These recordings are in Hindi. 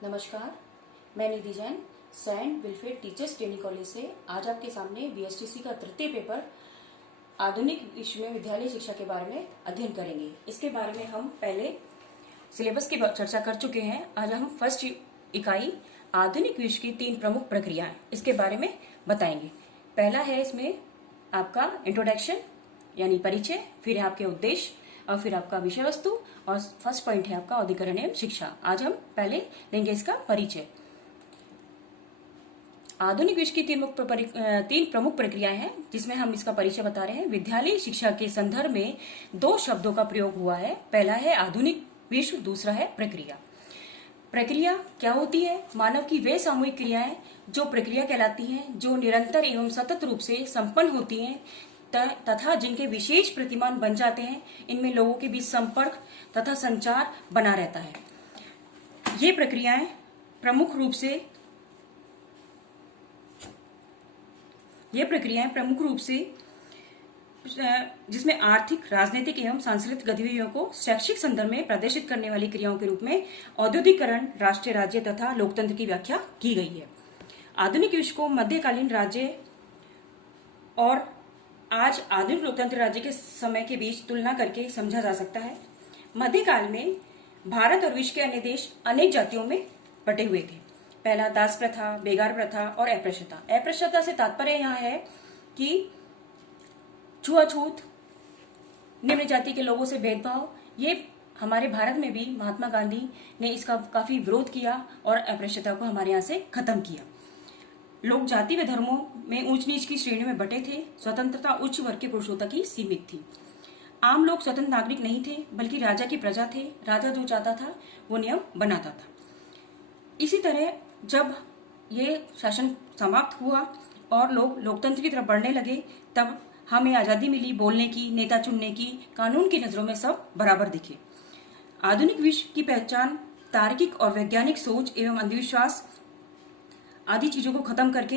नमस्कार, मैं Nidhi Jain saint Wilfred teachers training college से आज आपके सामने बीएसटीसी का तृतीय पेपर आधुनिक विश्व में विद्यालय शिक्षा के बारे में अध्ययन करेंगे। इसके बारे में हम पहले सिलेबस की चर्चा कर चुके हैं। आज हम फर्स्ट इकाई आधुनिक विश्व की 3 प्रमुख प्रक्रियाएं इसके बारे में बताएंगे। पहला है इसमें आपका इंट्रोडक्शन यानी परिचय, फिर है आपके उद्देश्य और फिर आपका विषय वस्तु और फर्स्ट पॉइंट है आपका औद्योगिकरण एवं शिक्षा। आज हम पहले लेंगे इसका परिचय। आधुनिक विश्व की 3 प्रमुख प्रक्रियाएं हैं जिसमें हम इसका परिचय बता रहे हैं। विद्यालय शिक्षा के संदर्भ में 2 शब्दों का प्रयोग हुआ है। पहला है आधुनिक विश्व, दूसरा है प्रक्रिया। प्रक्रिया क्या होती है? मानव की वे सामूहिक क्रियाएं जो प्रक्रिया कहलाती हैं, जो निरंतर एवं सतत रूप से संपन्न होती हैं तथा जिनके विशेष प्रतिमान बन जाते हैं। इनमें लोगों के बीच संपर्क तथा संचार बना रहता है। ये प्रक्रियाएं प्रमुख रूप से जिसमें आर्थिक, राजनीतिक एवं सांस्कृतिक गतिविधियों को शैक्षिक संदर्भ में प्रदर्शित करने वाली क्रियाओं के रूप में औद्योगिकरण, राष्ट्रीय राज्य तथा लोकतंत्र की व्याख्या की गई है। आधुनिक विश्व को मध्यकालीन राज्य और आज आधुनिक लोकतंत्र राज्य के समय के बीच तुलना करके समझा जा सकता है। मध्यकाल में भारत और विश्व के अन्य देश अनेक जातियों में बटे हुए थे। पहला दास प्रथा, बेगार प्रथा और अस्पृश्यता। अस्पृश्यता से तात्पर्य यहाँ है कि छुआछूत, निम्न जाति के लोगों से भेदभाव। ये हमारे भारत में भी महात्मा गांधी ने इसका काफी विरोध किया और अस्पृश्यता को हमारे यहाँ से खत्म किया। लोग जाति व धर्मों में ऊंच नीच की श्रेणी में बटे थे। स्वतंत्रता उच्च वर्ग के पुरुषों तक ही सीमित थी। आम लोग स्वतंत्र नागरिक नहीं थे, बल्कि राजा की प्रजा थे। राजा जो चाहता था वो नियम बनाता था। इसी तरह जब ये शासन समाप्त हुआ और लोग लोकतंत्र की तरफ बढ़ने लगे, तब हमें आजादी मिली बोलने की, नेता चुनने की। कानून की नजरों में सब बराबर दिखे। आधुनिक विश्व की पहचान तार्किक और वैज्ञानिक सोच एवं अंधविश्वास आदि चीजों को खत्म करके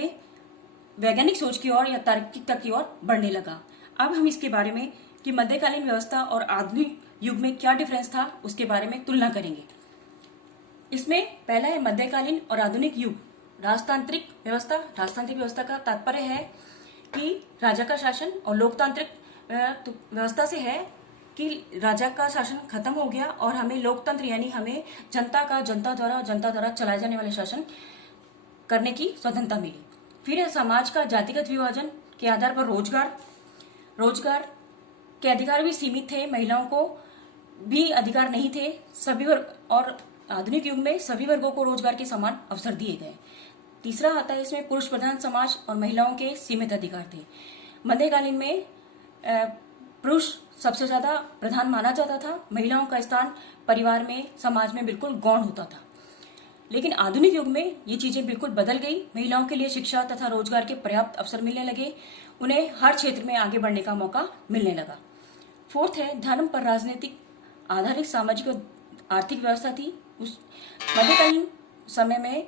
वैज्ञानिक सोच की ओर या तार्किकता की ओर बढ़ने लगा। अब हम इसके बारे में कि मध्यकालीन व्यवस्था और आधुनिक युग में क्या डिफरेंस था उसके बारे में तुलना करेंगे। इसमें पहला है मध्यकालीन और आधुनिक युग। राजतांत्रिक व्यवस्था का तात्पर्य है कि राजा का शासन, और लोकतांत्रिक व्यवस्था से है कि राजा का शासन खत्म हो गया और हमें लोकतंत्र यानी हमें जनता द्वारा चलाए जाने वाले शासन करने की स्वतंत्रता मिली। फिर है समाज का जातिगत विभाजन के आधार पर रोजगार के अधिकार भी सीमित थे। महिलाओं को भी अधिकार नहीं थे। सभी वर्ग और आधुनिक युग में सभी वर्गों को रोजगार के समान अवसर दिए गए। तीसरा आता है इसमें पुरुष प्रधान समाज और महिलाओं के सीमित अधिकार थे। मध्यकालीन में पुरुष सबसे ज्यादा प्रधान माना जाता था। महिलाओं का स्थान परिवार में, समाज में बिल्कुल गौण होता था। लेकिन आधुनिक युग में ये चीजें बिल्कुल बदल गई। महिलाओं के लिए शिक्षा तथा रोजगार के पर्याप्त अवसर मिलने लगे। उन्हें हर क्षेत्र में आगे बढ़ने का मौका मिलने लगा। फोर्थ है धर्म पर राजनीतिक आधारित सामाजिक और आर्थिक व्यवस्था थी। उस मध्यकालीन समय में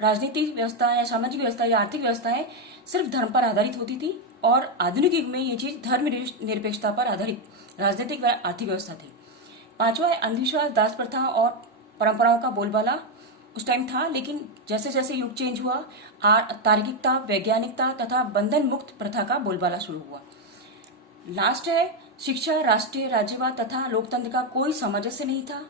राजनीतिक व्यवस्था या सामाजिक व्यवस्था या आर्थिक व्यवस्थाएं सिर्फ धर्म पर आधारित होती थी, और आधुनिक युग में ये चीज धर्म निरपेक्षता पर आधारित राजनीतिक व आर्थिक व्यवस्था थी। पांचवा है अंधविश्वास, दास प्रथा और परंपराओं का बोलबाला उस टाइम था, लेकिन जैसे जैसे युग चेंज हुआ तार्किकता, वैज्ञानिकता तथा बंधन मुक्त प्रथा का बोलबाला शुरू हुआ। लास्ट है शिक्षा, राष्ट्रीय राज्यवाद तथा लोकतंत्र का कोई सामंजस्य नहीं था।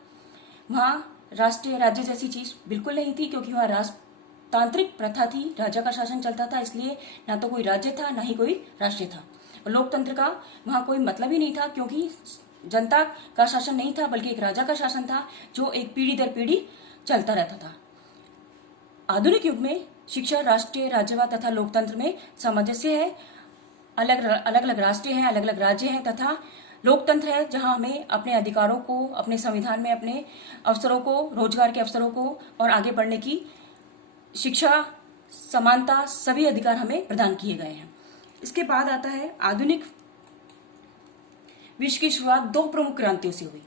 वहां राष्ट्रीय राज्य जैसी चीज बिल्कुल नहीं थी, क्योंकि वहां राजतांत्रिक प्रथा थी, राजा का शासन चलता था, इसलिए ना तो कोई राज्य था ना ही कोई राष्ट्र था। और लोकतंत्र का वहां कोई मतलब ही नहीं था, क्योंकि जनता का शासन नहीं था बल्कि एक राजा का शासन था जो एक पीढ़ी दर पीढ़ी चलता रहता था। आधुनिक युग में शिक्षा, राष्ट्रीय राज्यवाद तथा लोकतंत्र में सामंजस्य है। अलग अलग राष्ट्र हैं, अलग अलग राज्य हैं, तथा लोकतंत्र है जहां हमें अपने अधिकारों को, अपने संविधान में अपने अवसरों को, रोजगार के अवसरों को और आगे बढ़ने की शिक्षा, समानता, सभी अधिकार हमें प्रदान किए गए हैं। इसके बाद आता है आधुनिक विश्व की शुरुआत 2 प्रमुख क्रांतियों से हुई,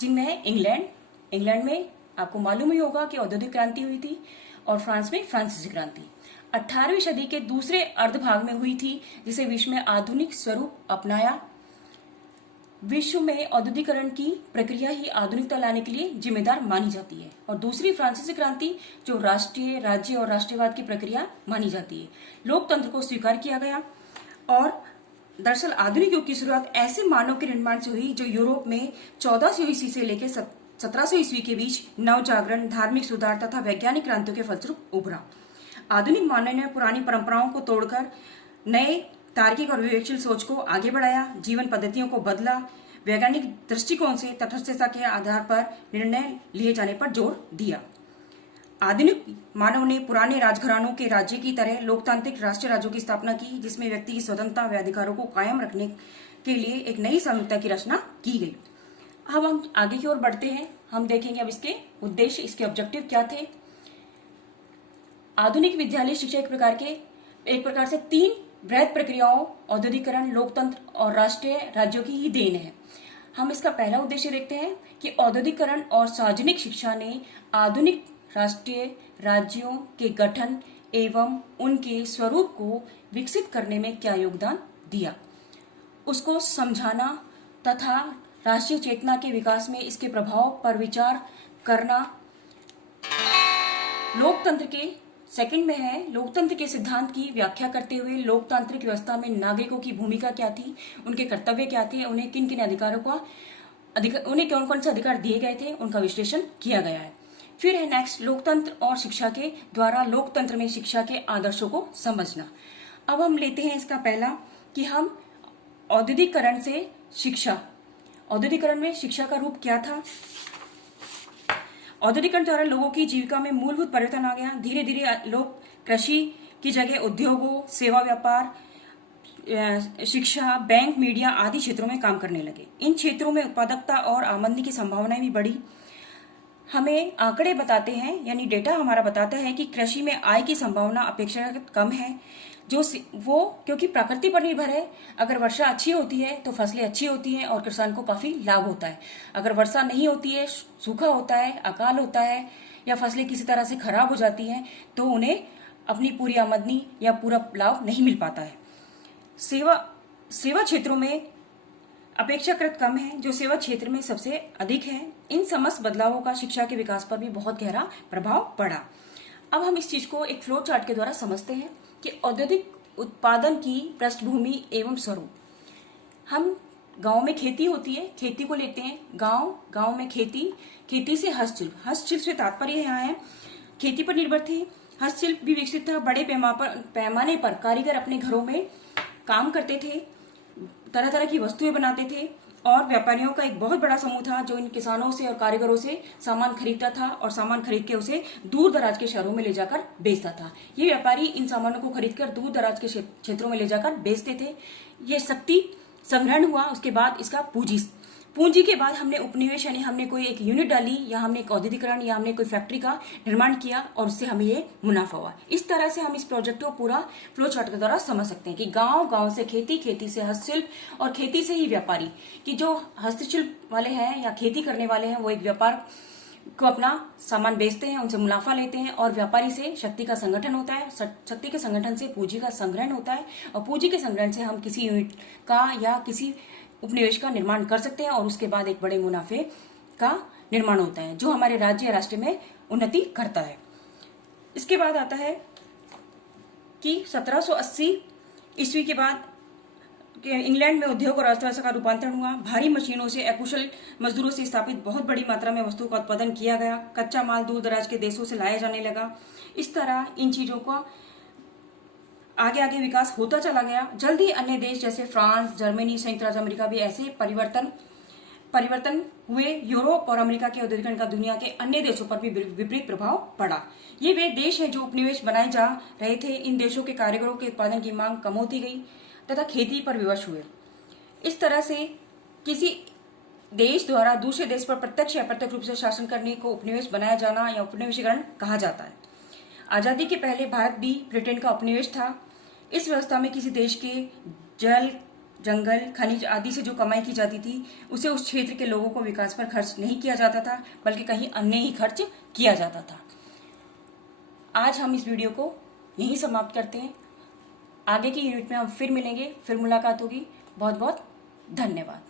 जिनमें है इंग्लैंड में आपको मालूम ही होगा कि औद्योगिक क्रांति हुई थी, और फ्रांस में फ्रांसीसी क्रांति 18वीं सदी के दूसरे अर्धभाग में हुई थी, जिसे विश्व में आधुनिक स्वरूप अपनाया। विश्व में औद्योगिकरण की प्रक्रिया ही आधुनिकता लाने के लिए जिम्मेदार मानी जाती है, और दूसरी फ्रांसीसी क्रांति जो राष्ट्रीय, राज्य और राष्ट्रवाद की प्रक्रिया मानी जाती है। लोकतंत्र को स्वीकार किया गया, और दरअसल आधुनिक युग की शुरुआत ऐसे मानव के निर्माण से हुई जो यूरोप में 1400 ईस्वी से लेकर 1700 ईस्वी के बीच नव जागरण, धार्मिक सुधार तथा वैज्ञानिक क्रांतियों के फलस्वरूप उभरा। आधुनिक मानव ने पुरानी परंपराओं को तोड़कर नए तार्किक और विवेकशील सोच को आगे बढ़ाया, जीवन पद्धतियों को बदला, वैज्ञानिक दृष्टिकोण से तटस्थता के आधार पर निर्णय लिए जाने पर जोर दिया। आधुनिक मानव ने पुराने राजघरानों के राज्य की तरह लोकतांत्रिक राष्ट्रीय राज्यों की स्थापना की, जिसमें व्यक्ति की स्वतंत्रता व अधिकारों को कायम रखने के लिए एक नई सामूहिकता की रचना की गई। अब हम आगे की ओर बढ़ते हैं। हम देखेंगे अब इसके उद्देश्य, इसके ऑब्जेक्टिव क्या थे। आधुनिक विद्यालय शिक्षा एक प्रकार से 3 वृहद प्रक्रियाओं, औद्योगिकरण, लोकतंत्र और राष्ट्रीय राज्यों की ही देन है। हम इसका पहला उद्देश्य देखते हैं कि औद्योगिकरण और सार्वजनिक शिक्षा ने आधुनिक राष्ट्रीय राज्यों के गठन एवं उनके स्वरूप को विकसित करने में क्या योगदान दिया, उसको समझाना तथा राष्ट्रीय चेतना के विकास में इसके प्रभाव पर विचार करना। लोकतंत्र के सेकंड में है, लोकतंत्र के सिद्धांत की व्याख्या करते हुए लोकतांत्रिक व्यवस्था में नागरिकों की भूमिका क्या थी, उनके कर्तव्य क्या थे, उन्हें किन किन अधिकारों का उन्हें कौन कौन से अधिकार दिए गए थे, उनका विश्लेषण किया गया है। फिर है नेक्स्ट, लोकतंत्र और शिक्षा के द्वारा लोकतंत्र में शिक्षा के आदर्शों को समझना। अब हम लेते हैं इसका पहला कि हम औद्योगिकरण से शिक्षा, औद्योगिकरण में शिक्षा का रूप क्या था। औद्योगिकरण द्वारा लोगों की जीविका में मूलभूत परिवर्तन आ गया। धीरे धीरे लोग कृषि की जगह उद्योगों, सेवा व्यापार, शिक्षा, बैंक, मीडिया आदि क्षेत्रों में काम करने लगे। इन क्षेत्रों में उत्पादकता और आमदनी की संभावनाएं भी बढ़ी। हमें आंकड़े बताते हैं, यानी डेटा हमारा बताता है कि कृषि में आय की संभावना अपेक्षाकृत कम है, वो क्योंकि प्रकृति पर निर्भर है। अगर वर्षा अच्छी होती है तो फसलें अच्छी होती हैं और किसान को काफी लाभ होता है। अगर वर्षा नहीं होती है, सूखा होता है, अकाल होता है या फसलें किसी तरह से खराब हो जाती हैं तो उन्हें अपनी पूरी आमदनी या पूरा लाभ नहीं मिल पाता है। सेवा क्षेत्रों में अपेक्षाकृत कम है, जो सेवा क्षेत्र में सबसे अधिक है। इन समस्त बदलावों का शिक्षा के विकास पर भी बहुत गहरा प्रभाव पड़ा। अब हम इस चीज को एक फ्लो चार्ट के द्वारा समझते हैं कि औद्योगिक उत्पादन की पृष्ठभूमि एवं स्वरूप। हम गांव में खेती होती है, खेती को लेते हैं। गांव में खेती से हस्तशिल्प से तात्पर्य यहाँ है खेती पर निर्भर थे। हस्तशिल्प भी विकसित था। बड़े पैमाने पर कारीगर अपने घरों में काम करते थे, तरह तरह की वस्तुएं बनाते थे, और व्यापारियों का एक बहुत बड़ा समूह था जो इन किसानों से और कारीगरों से सामान खरीदता था और सामान खरीद के उसे दूर दराज के शहरों में ले जाकर बेचता था। ये व्यापारी इन सामानों को खरीदकर दूर दराज के क्षेत्रों में ले जाकर बेचते थे। ये शक्ति संग्रहण हुआ। उसके बाद इसका पूंजी के बाद हमने उपनिवेश, यानी हमने कोई एक यूनिट डाली, या हमने एक औद्योगिकरण, या हमने कोई फैक्ट्री का निर्माण किया और उससे हमें ये मुनाफा हुआ। इस तरह से हम इस प्रोजेक्ट को पूरा फ्लो चार्ट के द्वारा समझ सकते हैं कि गांव से खेती, खेती से हस्तशिल्प और खेती से ही व्यापारी, कि जो हस्तशिल्प वाले हैं या खेती करने वाले हैं वो एक व्यापार को अपना सामान बेचते हैं, उनसे मुनाफा लेते हैं, और व्यापारी से शक्ति का संगठन होता है। शक्ति के संगठन से पूंजी का संग्रहण होता है, और पूंजी के संग्रहण से हम किसी यूनिट का या किसी उपनिवेश का निर्माण कर सकते हैं, और उसके बाद एक बड़े मुनाफे का निर्माण होता है जो हमारे राज्य या राष्ट्र में उन्नति करता है। इसके बाद आता है कि 1780 ईस्वी के बाद इंग्लैंड में उद्योग और अर्थव्यवस्था का रूपांतरण हुआ। भारी मशीनों से, अकुशल मजदूरों से स्थापित बहुत बड़ी मात्रा में वस्तुओं का उत्पादन किया गया। कच्चा माल दूर दराज के देशों से लाया जाने लगा। इस तरह इन चीजों का आगे आगे विकास होता चला गया। जल्द ही अन्य देश जैसे फ्रांस, जर्मनी, संयुक्त राज्य अमेरिका भी ऐसे परिवर्तन हुए। यूरोप और अमेरिका के औद्योगिकरण का दुनिया के अन्य देशों पर भी विपरीत प्रभाव पड़ा। ये वे देश हैं जो उपनिवेश बनाए जा रहे थे। इन देशों के कारीगरों के उत्पादन की मांग कम होती गई तथा खेती पर विवश हुए। इस तरह से किसी देश द्वारा दूसरे देश पर प्रत्यक्ष या अप्रत्यक्ष रूप से शासन करने को उपनिवेश बनाया जाना या उपनिवेशीकरण कहा जाता है। आजादी के पहले भारत भी ब्रिटेन का उपनिवेश था। इस व्यवस्था में किसी देश के जल, जंगल, खनिज आदि से जो कमाई की जाती थी उसे उस क्षेत्र के लोगों को विकास पर खर्च नहीं किया जाता था, बल्कि कहीं अन्य ही खर्च किया जाता था। आज हम इस वीडियो को यहीं समाप्त करते हैं। आगे की यूनिट में हम फिर मिलेंगे, फिर मुलाकात होगी। बहुत बहुत धन्यवाद।